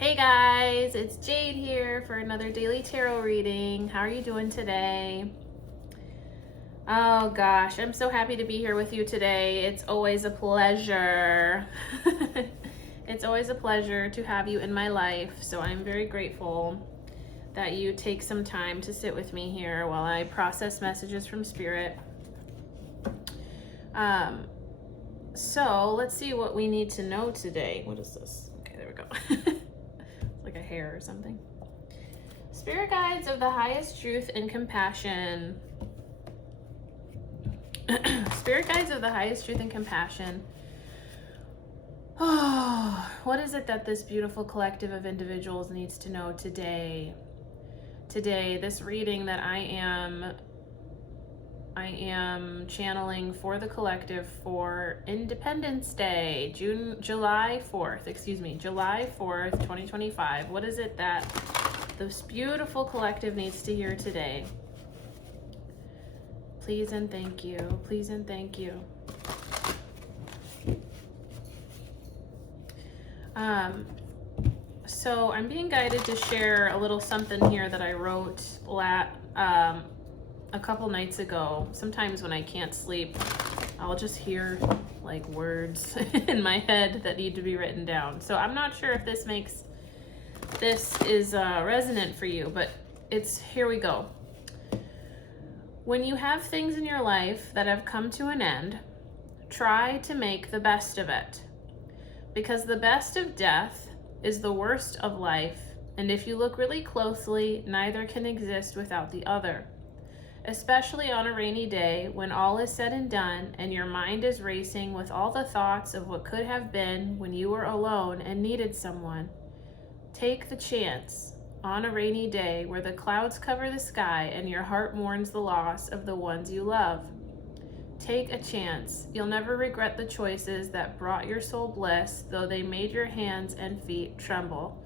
Hey guys, it's Jade here for another daily tarot reading. How are you doing today? Oh gosh, I'm so happy to be here with you today. It's always a pleasure. It's always a pleasure to have you in my life, so I'm very grateful that you take some time to sit with me here while I process messages from Spirit. So let's see what we need to know today. What is this? Okay, there we go. Like a hair or something. Spirit guides of the highest truth and compassion. Spirit guides of the highest truth and compassion. Oh, what is it that this beautiful collective of individuals needs to know today? Today, this reading that I am channeling for the collective for Independence Day, July 4th, 2025. What is it that this beautiful collective needs to hear today? Please and thank you. Please and thank you. So I'm being guided to share a little something here that I wrote a couple nights ago. Sometimes when I can't sleep, I'll just hear like words in my head that need to be written down. So I'm not sure if this is resonant for you, but here we go. When you have things in your life that have come to an end, try to make the best of it. Because the best of death is the worst of life, and if you look really closely, neither can exist without the other. Especially on a rainy day when all is said and done and your mind is racing with all the thoughts of what could have been when you were alone and needed someone. Take the chance on a rainy day where the clouds cover the sky and your heart mourns the loss of the ones you love. Take a chance. You'll never regret the choices that brought your soul bliss, though they made your hands and feet tremble.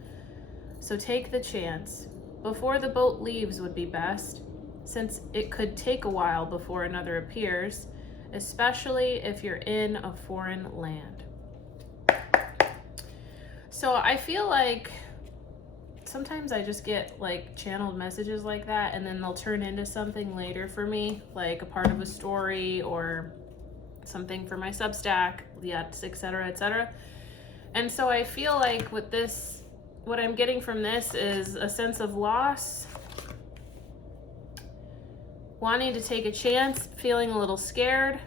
So take the chance. Before the boat leaves would be best, since it could take a while before another appears, especially if you're in a foreign land. So I feel like sometimes I just get like channeled messages like that, and then they'll turn into something later for me, like a part of a story or something for my Substack, etc., etc. And so I feel like with this, what I'm getting from this is a sense of loss, wanting to take a chance, feeling a little scared.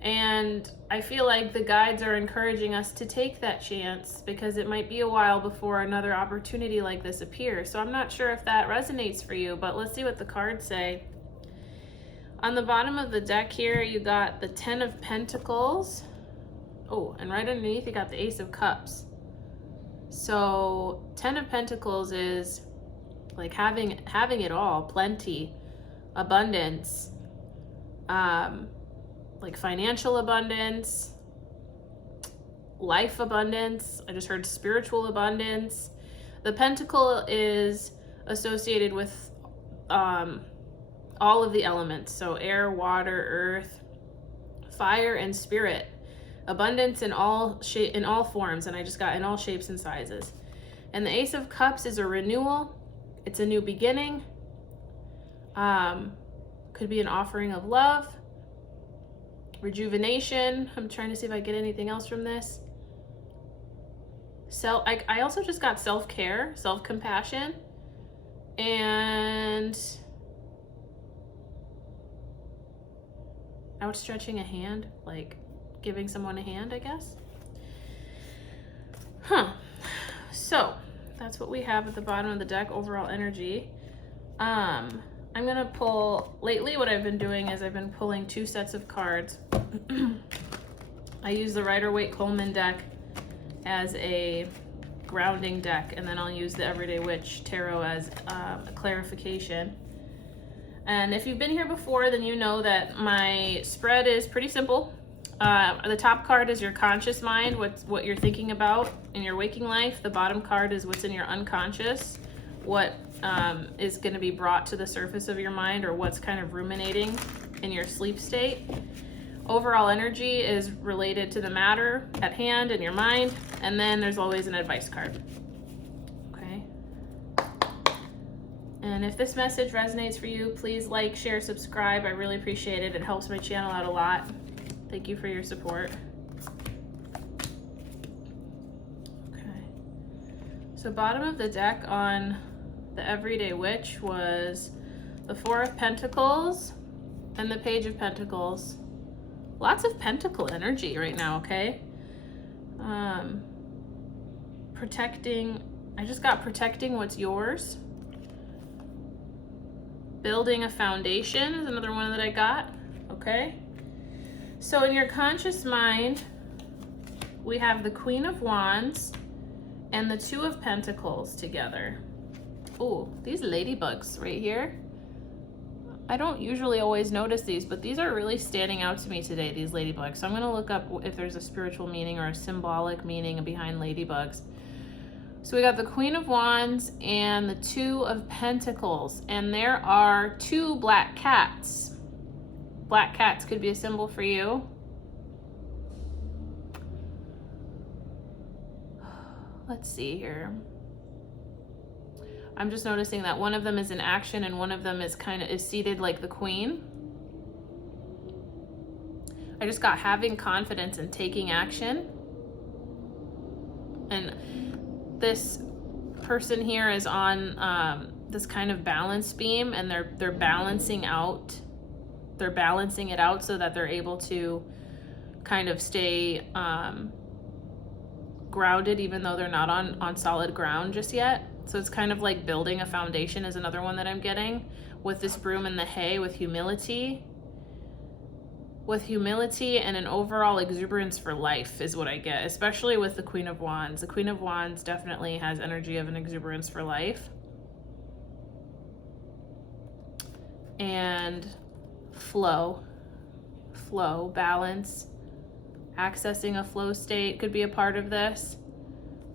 And I feel like the guides are encouraging us to take that chance because it might be a while before another opportunity like this appears. So I'm not sure if that resonates for you, but let's see what the cards say. On the bottom of the deck here, you got the 10 of Pentacles. Oh, and right underneath you got the Ace of Cups. So 10 of Pentacles is like having it all, plenty, abundance, like financial abundance, life abundance. I just heard spiritual abundance. The pentacle is associated with all of the elements, so air, water, earth, fire, and spirit. Abundance in all forms, and I just got in all shapes and sizes. And the Ace of Cups is a renewal. It's a new beginning. Could be an offering of love, rejuvenation. I'm trying to see if I get anything else from this. I also just got self-care, self-compassion, and outstretching a hand, like giving someone a hand, I guess. So that's what we have at the bottom of the deck, overall energy. I'm gonna pull, lately what I've been doing is I've been pulling 2 sets of cards. I use the Rider-Waite-Coleman deck as a grounding deck, and then I'll use the Everyday Witch Tarot as a clarification. And if you've been here before, then you know that my spread is pretty simple. The top card is your conscious mind, what you're thinking about in your waking life. The bottom card is what's in your unconscious, what is going to be brought to the surface of your mind, or what's kind of ruminating in your sleep state. Overall energy is related to the matter at hand in your mind, and then there's always an advice card. Okay. And if this message resonates for you, please like, share, subscribe. I really appreciate it. It helps my channel out a lot. Thank you for your support. Okay. So bottom of the deck on the Everyday Witch was the Four of Pentacles and the Page of Pentacles. Lots of pentacle energy right now, okay? Protecting, I just got protecting what's yours. Building a foundation is another one that I got, okay? So in your conscious mind, we have the Queen of Wands and the Two of Pentacles together. Oh, these ladybugs right here. I don't usually always notice these, but these are really standing out to me today, these ladybugs. So I'm gonna look up if there's a spiritual meaning or a symbolic meaning behind ladybugs. So we got the Queen of Wands and the Two of Pentacles, and there are two black cats. Black cats could be a symbol for you. Let's see here. I'm just noticing that one of them is in action and one of them is seated like the queen. I just got having confidence and taking action. And this person here is on this kind of balance beam, and they're balancing out. They're balancing it out so that they're able to kind of stay grounded, even though they're not on solid ground just yet. So it's kind of like building a foundation is another one that I'm getting with this broom and the hay, with humility. With humility and an overall exuberance for life is what I get, especially with the Queen of Wands. The Queen of Wands definitely has energy of an exuberance for life. And flow, balance, accessing a flow state could be a part of this.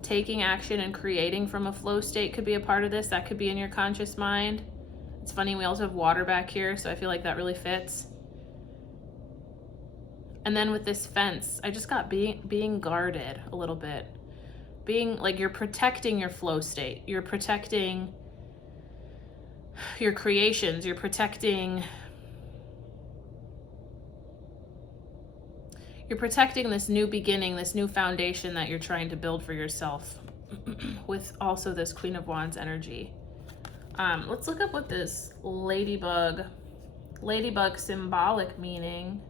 Taking action and creating from a flow state could be a part of this. That could be in your conscious mind. It's funny, we also have water back here, so I feel like that really fits. And then with this fence, I just got being guarded a little bit. Being like you're protecting your flow state. You're protecting your creations. You're protecting this new beginning, this new foundation that you're trying to build for yourself with also this Queen of Wands energy. Let's look up what this ladybug symbolic meaning.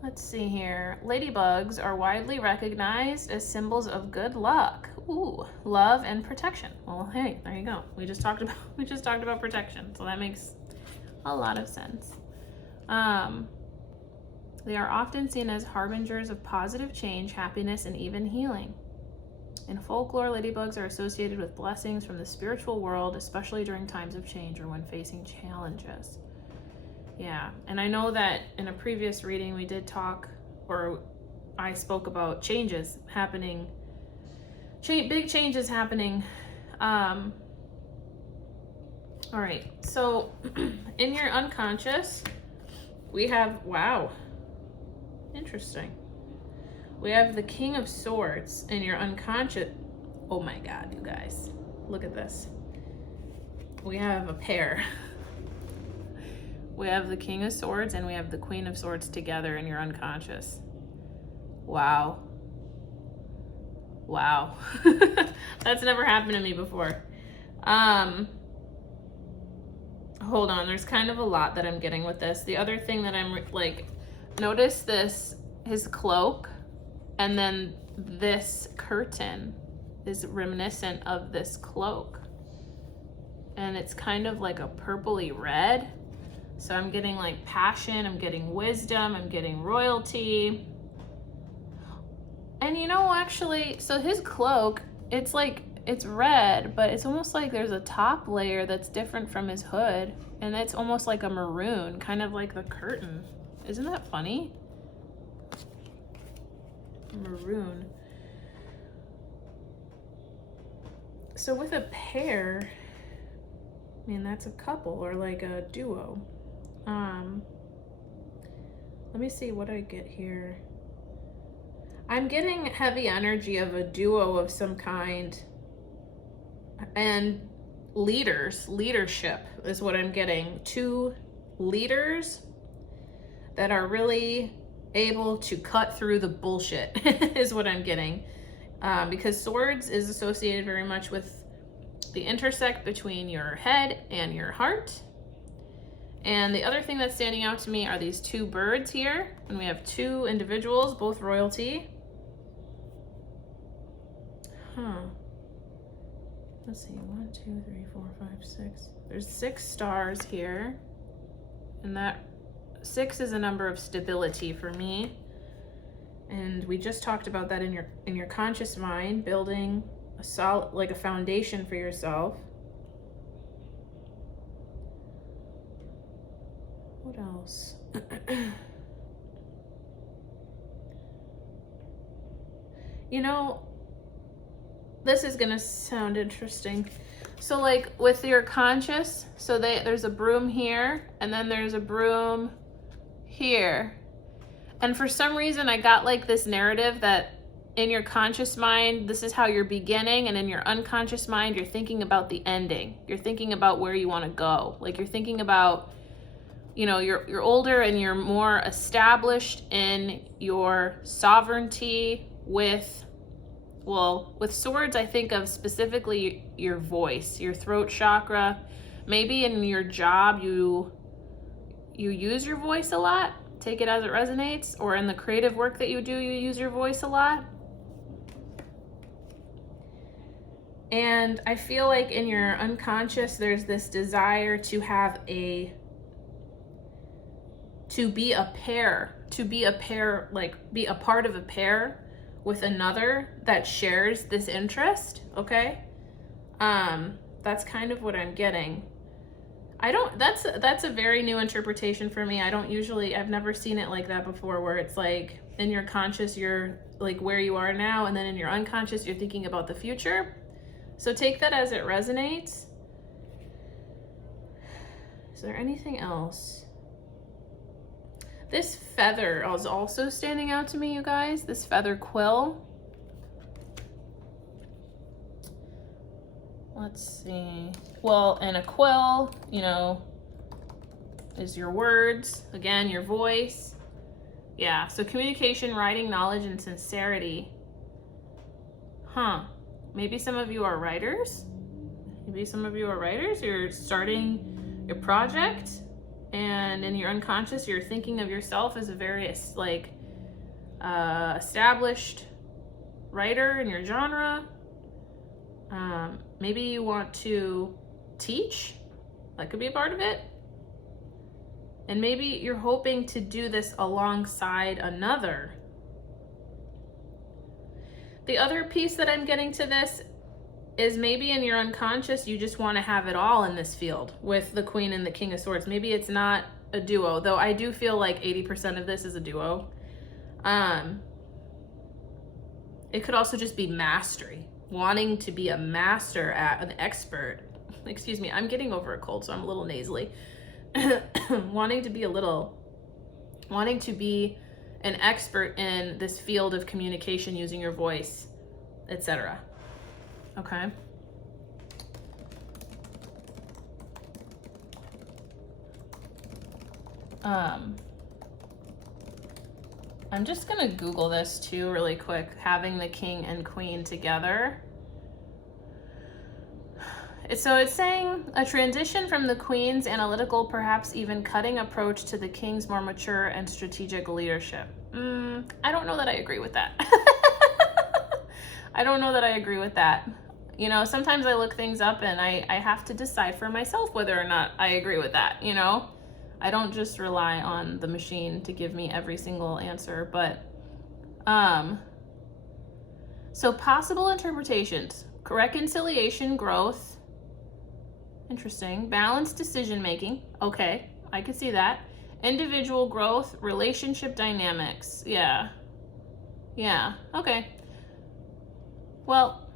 Let's see here. Ladybugs are widely recognized as symbols of good luck. Ooh, love and protection. Well, hey, there you go. We just talked about protection, so that makes a lot of sense. They are often seen as harbingers of positive change, happiness, and even healing. In folklore, ladybugs are associated with blessings from the spiritual world, especially during times of change or when facing challenges. Yeah, and I know that in a previous reading we did talk, or I spoke about changes happening, big changes happening. All right, so in your unconscious, we have, wow, interesting. We have the King of Swords in your unconscious. Oh my God, you guys, look at this. We have a pair. We have the King of Swords and we have the Queen of Swords together in your unconscious. Wow. Wow. That's never happened to me before. Hold on, there's kind of a lot that I'm getting with this. The other thing that I'm like, notice this, his cloak, and then this curtain is reminiscent of this cloak. And it's kind of like a purpley red. So I'm getting like passion, I'm getting wisdom, I'm getting royalty. And you know, actually, so his cloak, it's like, it's red, but it's almost like there's a top layer that's different from his hood. And it's almost like a maroon, kind of like the curtain. Isn't that funny? Maroon. So with a pair, I mean, that's a couple or like a duo. Let me see what I get here. I'm getting heavy energy of a duo of some kind, and leadership is what I'm getting. Two leaders that are really able to cut through the bullshit is what I'm getting. Because swords is associated very much with the intersect between your head and your heart. And the other thing that's standing out to me are these two birds here. And we have two individuals, both royalty. Let's see, 1, 2, 3, 4, 5, 6. There's 6 stars here. And that 6 is a number of stability for me. And we just talked about that in your conscious mind, building a solid, like a foundation for yourself. What else? You know, this is gonna sound interesting. So like with your conscious, so there's a broom here, and then there's a broom here. And for some reason I got like this narrative that in your conscious mind, this is how you're beginning, and in your unconscious mind, you're thinking about the ending. You're thinking about where you wanna go. Like you're thinking about, you know, you're older and you're more established in your sovereignty with swords. I think of specifically your voice, your throat chakra. Maybe in your job, you use your voice a lot, take it as it resonates, or in the creative work that you do, you use your voice a lot. And I feel like in your unconscious, there's this desire to be a pair, like be a part of a pair with another that shares this interest, okay? That's kind of what I'm getting. That's a very new interpretation for me. I've never seen it like that before, where it's like in your conscious, you're like where you are now, and then in your unconscious, you're thinking about the future. So take that as it resonates. Is there anything else? This feather is also standing out to me, you guys. This feather quill. Let's see. Well, and a quill, you know, is your words. Again, your voice. Yeah, so communication, writing, knowledge, and sincerity. Maybe some of you are writers. You're starting your project, and in your unconscious, you're thinking of yourself as a very established writer in your genre. Maybe you want to teach. That could be a part of it. And maybe you're hoping to do this alongside another. The other piece that I'm getting to this is maybe in your unconscious, you just want to have it all in this field with the Queen and the King of Swords. Maybe it's not a duo, though I do feel like 80% of this is a duo. It could also just be mastery, wanting to be a master an expert. Excuse me, I'm getting over a cold, so I'm a little nasally. wanting to be an expert in this field of communication using your voice, etc. Okay. I'm just gonna Google this too really quick, having the King and Queen together. So it's saying a transition from the Queen's analytical, perhaps even cutting approach to the King's more mature and strategic leadership. I don't know that I agree with that. I don't know that I agree with that. You know, sometimes I look things up and I have to decide for myself whether or not I agree with that, you know? I don't just rely on the machine to give me every single answer, but, so possible interpretations: reconciliation, growth. Interesting. Balanced decision-making. Okay, I could see that. Individual growth, relationship dynamics. Yeah. Yeah, okay. Well,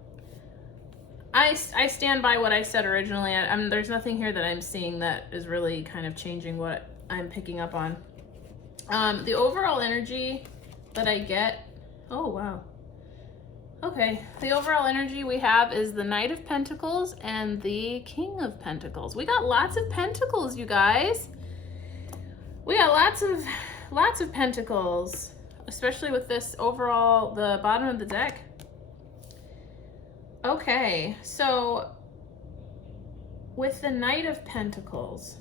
I stand by what I said originally. There's nothing here that I'm seeing that is really kind of changing what I'm picking up on. The overall energy that I get, oh wow. Okay, the overall energy we have is the Knight of Pentacles and the King of Pentacles. We got lots of pentacles, you guys. We got lots of pentacles, especially with this overall, the bottom of the deck. Okay, so with the Knight of Pentacles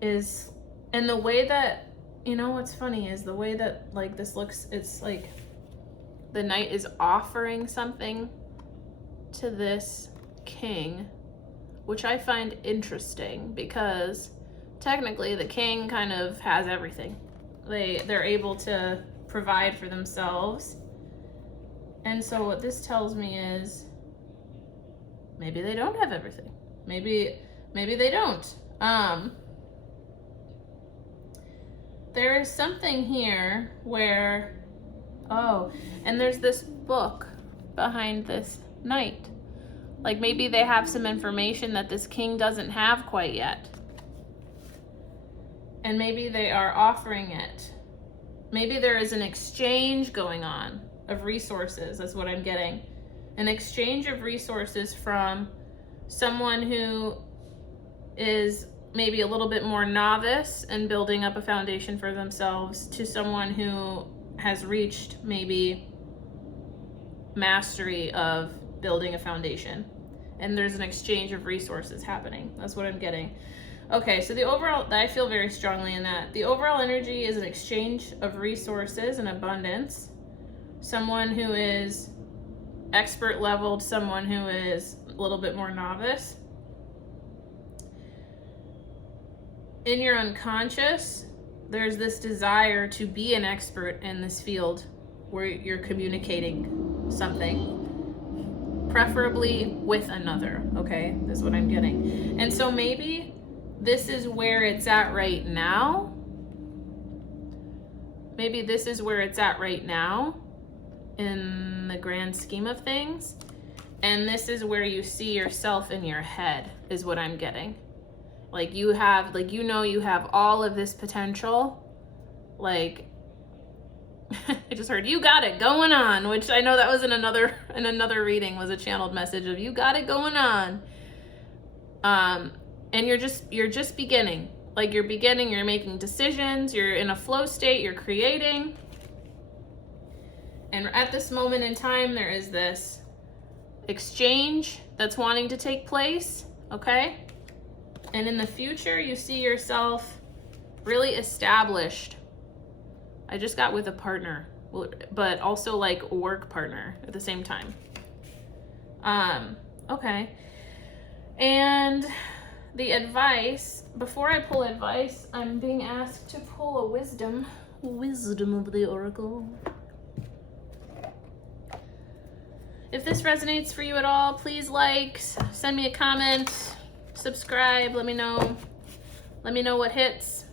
and the way that, you know what's funny is the way that like this looks, it's like the Knight is offering something to this King, which I find interesting because technically the King kind of has everything. They're able to provide for themselves. And so what this tells me is maybe they don't have everything. Maybe they don't. There is something here where, oh, and there's this book behind this Knight. Like maybe they have some information that this King doesn't have quite yet. And maybe they are offering it. Maybe there is an exchange going on of resources, that's what I'm getting. An exchange of resources from someone who is maybe a little bit more novice and building up a foundation for themselves to someone who has reached maybe mastery of building a foundation. And there's an exchange of resources happening. That's what I'm getting. Okay, so the overall, I feel very strongly in that. The overall energy is an exchange of resources and abundance. Someone who is expert leveled, someone who is a little bit more novice. In your unconscious, there's this desire to be an expert in this field where you're communicating something, preferably with another, okay? This is what I'm getting. And so maybe this is where it's at right now. Maybe this is where it's at right now in the grand scheme of things. And this is where you see yourself in your head, is what I'm getting. Like you have, like, you know, you have all of this potential. Like, I just heard, you got it going on, which I know that was in another reading, was a channeled message of you got it going on. And you're just beginning. Like you're beginning, you're making decisions, you're in a flow state, you're creating. And at this moment in time, there is this exchange that's wanting to take place, okay? And in the future, you see yourself really established. I just got with a partner, but also like a work partner at the same time. Okay. And the advice, before I pull advice, I'm being asked to pull a wisdom of the oracle. If this resonates for you at all, please like, send me a comment, subscribe, let me know what hits.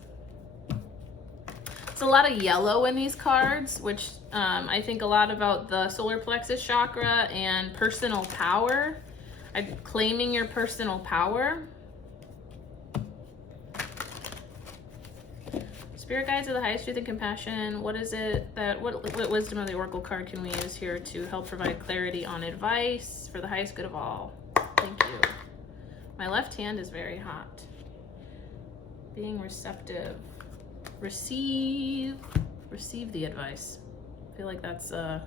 It's a lot of yellow in these cards, which I think a lot about the solar plexus chakra and personal power. I'm claiming your personal power. Spirit guides of the highest truth and compassion. What is it that, what wisdom of the oracle card can we use here to help provide clarity on advice for the highest good of all? Thank you. My left hand is very hot. Being receptive. Receive the advice. I feel like that's a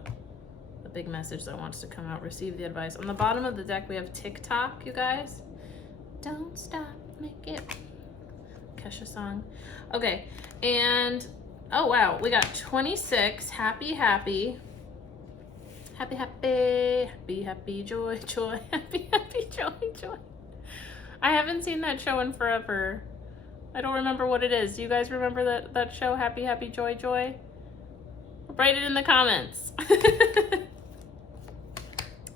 big message that wants to come out. Receive the advice. On the bottom of the deck, we have TikTok, you guys. Don't stop, make it. Kesha song. Okay, and oh wow, we got 26. Happy, happy, joy, joy, happy, joy, joy. I haven't seen that show in forever. I don't remember what it is. Do you guys remember that show, Happy, Joy, Joy? Write it in the comments.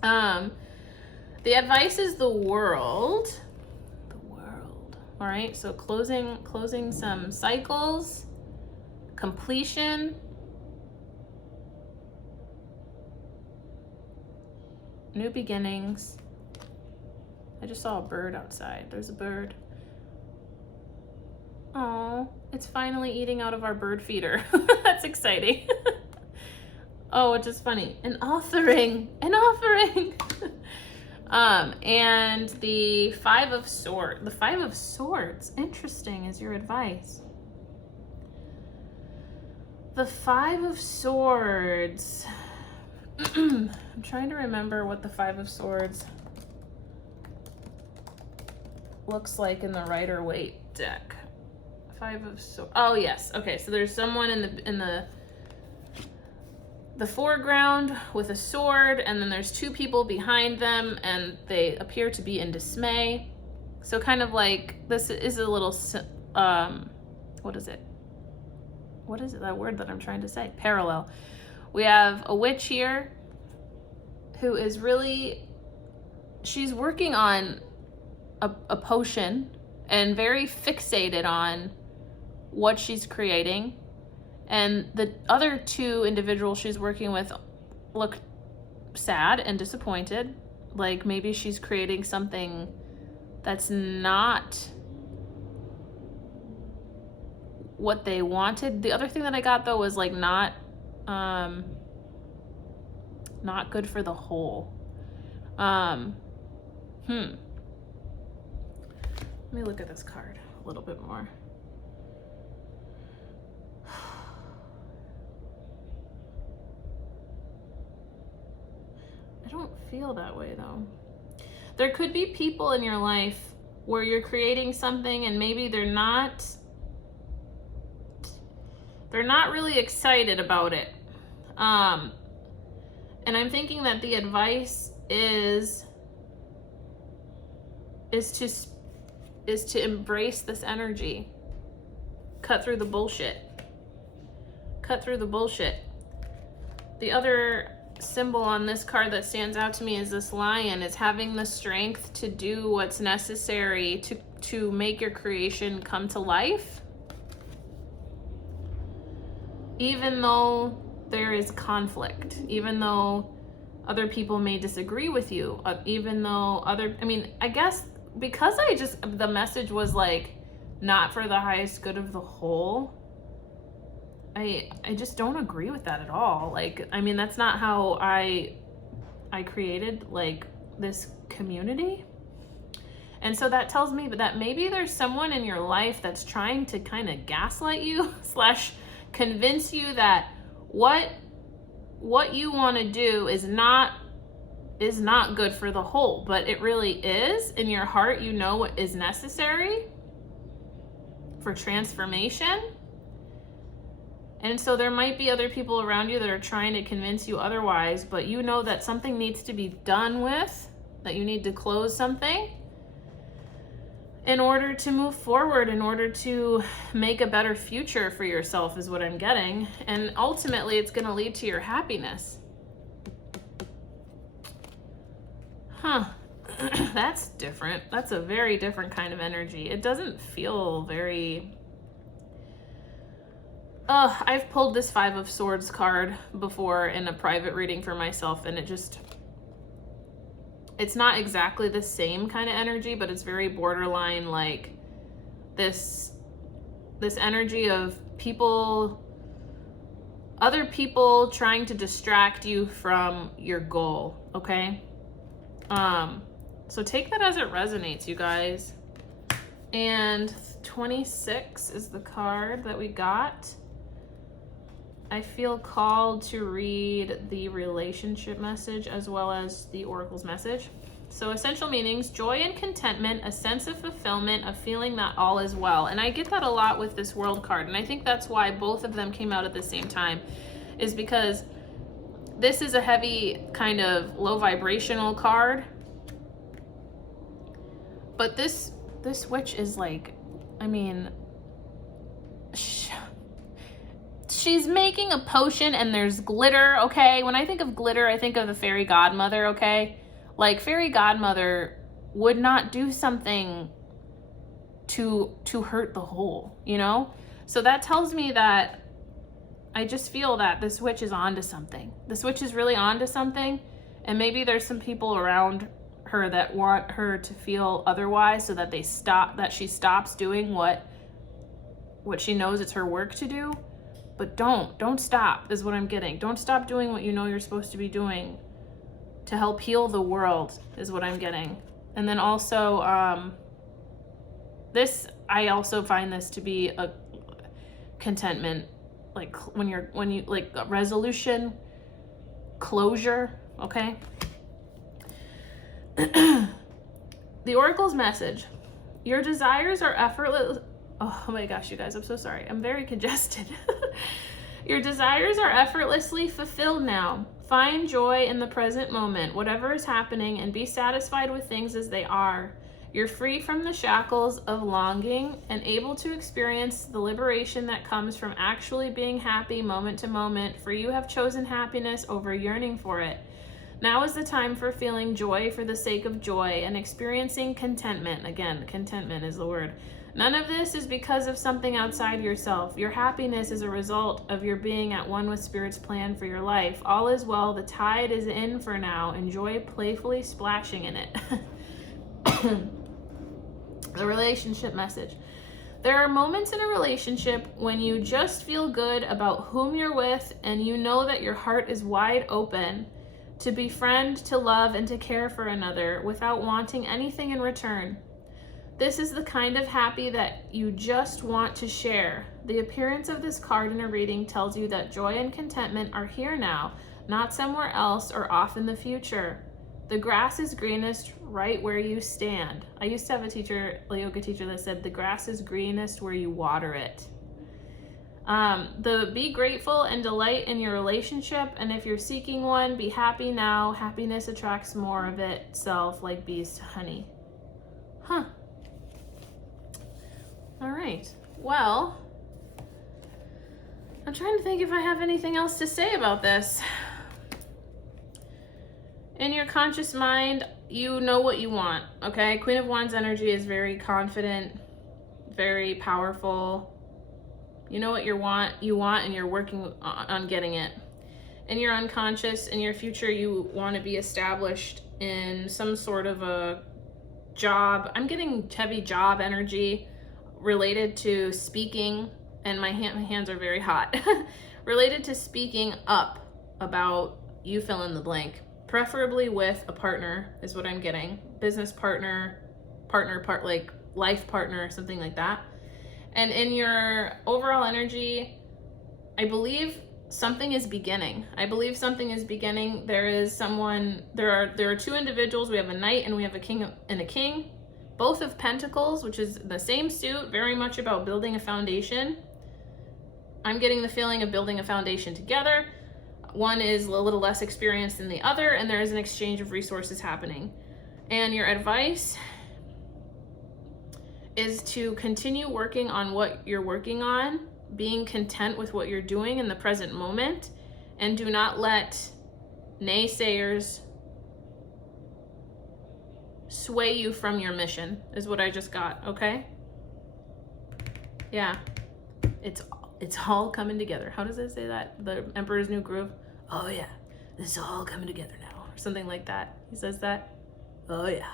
The advice is the world. All right, so closing some cycles, completion, new beginnings, I just saw a bird outside. There's a bird. Oh, it's finally eating out of our bird feeder. That's exciting. Oh, which is funny. An offering. And the Five of Swords. The Five of Swords. Interesting is your advice. The Five of Swords. I'm trying to remember what the Five of Swords looks like in the Rider-Waite deck. Five of Swords. Oh yes. Okay, so there's someone in the foreground with a sword, and then there's two people behind them, and they appear to be in dismay. So kind of like, this is a little what is it? What is it, that word that I'm trying to say? Parallel. We have a witch here who is really, she's working on a potion and very fixated on what she's creating. And the other two individuals she's working with look sad and disappointed. Like maybe she's creating something that's not what they wanted. The other thing that I got though was like not good for the whole. Let me look at this card a little bit more. I don't feel that way though. There could be people in your life where you're creating something and maybe they're not really excited about it. And I'm thinking that the advice is to embrace this energy. Cut through the bullshit. Cut through the bullshit. The other symbol on this card that stands out to me is this lion. It's having the strength to do what's necessary to make your creation come to life. Even though there is conflict, even though other people may disagree with you, even though I guess because the message was like not for the highest good of the whole, I just don't agree with that at all. Like, I mean, that's not how I created like this community. And so that tells me that maybe there's someone in your life that's trying to kind of gaslight you / convince you that what you want to do is not good for the whole, but it really is. In your heart, you know what is necessary for transformation. And so there might be other people around you that are trying to convince you otherwise, but you know that something needs to be done with, that you need to close something in order to move forward, in order to make a better future for yourself is what I'm getting. And ultimately, it's going to lead to your happiness. Huh. That's different. That's a very different kind of energy. It doesn't feel very... I've pulled this Five of Swords card before in a private reading for myself, and it's not exactly the same kind of energy, but it's very borderline, like this energy of other people trying to distract you from your goal, okay? So take that as it resonates, you guys. And 26 is the card that we got. I feel called to read the relationship message as well as the oracle's message. So essential meanings: joy and contentment, a sense of fulfillment, a feeling that all is well. And I get that a lot with this world card. And I think that's why both of them came out at the same time, is because this is a heavy kind of low vibrational card. But this witch is like, I mean, she's making a potion and there's glitter, okay? When I think of glitter, I think of the fairy godmother, okay? Like, fairy godmother would not do something to hurt the whole, you know? So that tells me that I just feel that this witch is onto something. This witch is really onto something, and maybe there's some people around her that want her to feel otherwise, so that she stops doing what she knows it's her work to do. But don't stop is what I'm getting. Don't stop doing what you know you're supposed to be doing to help heal the world is what I'm getting. And then also, I also find this to be a contentment, like when you like a resolution, closure, okay? The Oracle's message. Your desires are effortless. Oh my gosh, you guys, I'm so sorry. I'm very congested. Your desires are effortlessly fulfilled now. Find joy in the present moment, whatever is happening, and be satisfied with things as they are. You're free from the shackles of longing and able to experience the liberation that comes from actually being happy moment to moment, for you have chosen happiness over yearning for it. Now is the time for feeling joy for the sake of joy and experiencing contentment. Again, contentment is the word. None of this is because of something outside yourself. Your happiness is a result of your being at one with Spirit's plan for your life. All is well. The tide is in for now. Enjoy playfully splashing in it. The relationship message. There are moments in a relationship when you just feel good about whom you're with, and you know that your heart is wide open to befriend, to love, and to care for another without wanting anything in return. This is the kind of happy that you just want to share. The appearance of this card in a reading tells you that joy and contentment are here now, not somewhere else or off in the future. The grass is greenest right where you stand. I used to have a yoga teacher that said the grass is greenest where you water it. Be grateful and delight in your relationship, and if you're seeking one, be happy now. Happiness attracts more of itself like bees to honey. Huh. All right. Well, I'm trying to think if I have anything else to say about this. In your conscious mind, you know what you want, okay? Queen of Wands energy is very confident, very powerful. You know what you want, and you're working on getting it. In your unconscious, in your future, you want to be established in some sort of a job. I'm getting heavy job energy related to speaking, and my hands are very hot. Related to speaking up about you fill in the blank. Preferably with a partner is what I'm getting. Business partner, like life partner, something like that. And in your overall energy, I believe something is beginning. There are two individuals. We have a knight and we have a king and a king. Both of Pentacles, which is the same suit, very much about building a foundation. I'm getting the feeling of building a foundation together. One is a little less experienced than the other, and there is an exchange of resources happening. And your advice is to continue working on what you're working on, being content with what you're doing in the present moment, and do not let naysayers sway you from your mission, is what I just got, okay? Yeah, it's all coming together. How does it say that? The Emperor's New Groove? Oh yeah, this is all coming together now, or something like that. He says that. Oh yeah.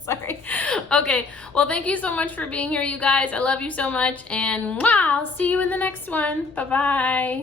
Sorry. Okay, well, thank you so much for being here, you guys. I love you so much, and I'll see you in the next one. Bye-bye.